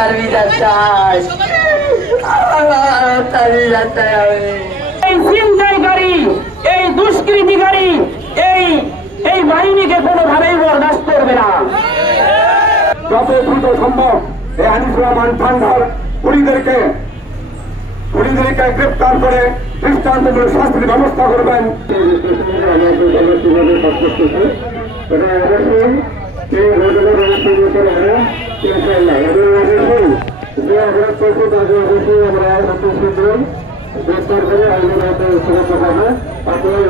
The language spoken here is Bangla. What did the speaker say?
তার বিচার চাই, তার বিচার চাই আমি। এই ছিনতাইকারী, এই দুষ্কৃতিকারী, এই বাহিনীকে কোনোভাবেই বরদাস্ত করবে না। যত দ্রুত সম্ভব এই আনিসুর রহমান ঠান্ডার খুনিদেরকে গ্রেপ্তার করে দৃষ্টান্তমূলক শাস্তির ব্যবস্থা করবেন। গ্রেপ্তার করে আইনের সুরক্ষা পাবে। আপনারা